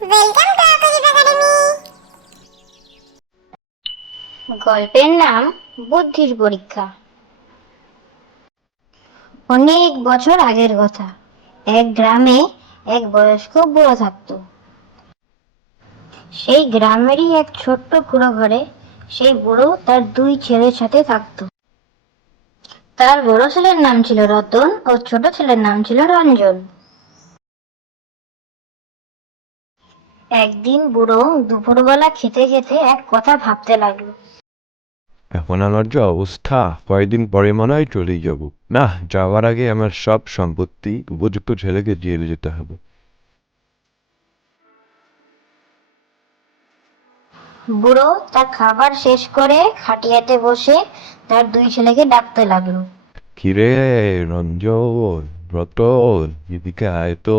Welcome to Akash academy. গল্পের নাম বুদ্ধির পরীক্ষা। অনেক বছর আগের কথা। এক গ্রামে এক বয়স্ক বুড়ো থাকতো। সেই গ্রামেরই এক ছোট্ট কুঁড়ো ঘরে সেই বুড়ো তার দুই ছেলের সাথে থাকতো। তার বড় ছেলের নাম ছিল রতন ও ছোট ছেলের নাম ছিল রঞ্জন। একদিন বুড়ো দুপুরবেলা খেতে খেতে এক কথা ভাবতে লাগলো। এখন আমার যে অবস্থা, কয়েকদিন পরে মনে হয় চলেই যাব। না, যাওয়ার আগে আমার সব সম্পত্তি উপযুক্ত ছেলেকে দিয়ে যেতে হবে। বুড়ো তার খাবার শেষ করে খাটিয়াতে বসে তার দুই ছেলেকে ডাকতে লাগলো। কিরে রঞ্জন, রতন, এদিকে আয় তো।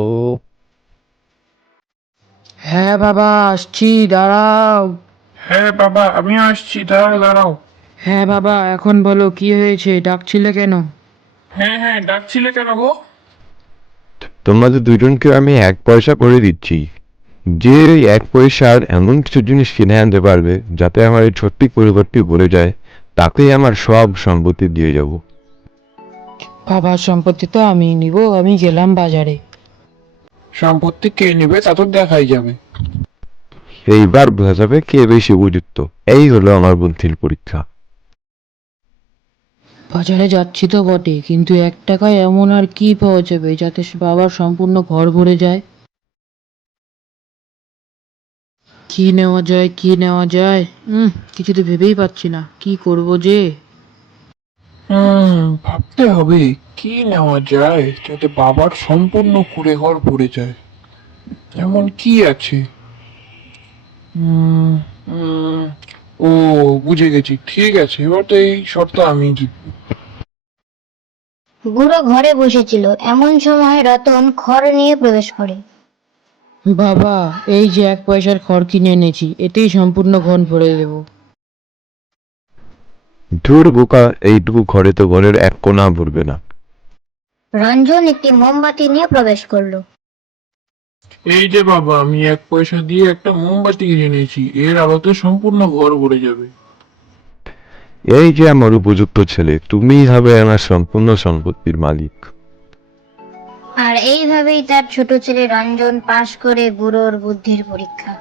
হ্যাঁ বাবা, আসছি, দাঁড়াও। হ্যাঁ বাবা, আমি আসছি, দাঁড়াও দাঁড়াও। হ্যাঁ বাবা, এখন বলো কি হয়েছে, ডাকছিলে কেন? হ্যাঁ হ্যাঁ, ডাকছিলে কেন গো? তোমাদের দুজনকে আমি 1 পয়সা করে দিচ্ছি। যে এই 1 পয়সার এমন কিছু জিনিস কিনে আনতে পারবে যাতে আমার এই ছোট্ট পরিবারটি ভরে যায়, তাকেই আমার সব সম্পত্তি দিয়ে যাব। বাবার সম্পত্তি তো আমি নিব, আমি গেলাম বাজারে। সম্পত্তি কে নেবে তা তো দেখাই যাবে। এইবার বোঝা যাবে কে বেশি উপযুক্ত। এই হলো আমার বুদ্ধির পরীক্ষা। বাজারে যাচ্ছি তো বটে, কিন্তু 1 টাকায় এমন আর কি পাওয়া যাবে যাতে বাবার সম্পূর্ণ ঘর ভরে যায়? কি নেওয়া যায়, কি নেওয়া যায়? কিছু তো ভেবেই পাচ্ছি না, কি করব যে। ভাবতে হবে কি নেওয়া যায় যাতে বাবার সম্পূর্ণ কুঁড়ে ঘর ভরে যায়। এমন কি আছে? উম, উম, ও, বুঝে গেছি, ঠিক আছে, এবার তো এই শর্ত আমি জিতবো। বুড়ো ঘরে বসেছিল, এমন সময় রতন খড় নিয়ে প্রবেশ করে। বাবা, এই যে 1 পয়সার খড় কিনে এনেছি, এতেই সম্পূর্ণ ঘর ভরে দেব। ধুর বোকা, এইটুকু ঘরে তো ঘরের এক কোণা ভরবে না। রঞ্জন একটি মোমবাতি নিয়ে প্রবেশ করলো। এই যে বাবা, আমি 1 পয়সা দিয়ে একটা মোমবাতি কিনে নিয়েছি, এর আলোতে সম্পূর্ণ ঘর ভরে যাবে। এই যে আমার উপযুক্ত ছেলে, তুমিই হবে আমার সম্পূর্ণ সম্পত্তির মালিক। আর এইভাবেই তার ছোট ছেলে রঞ্জন পাশ করে বুড়োর বুদ্ধির পরীক্ষা।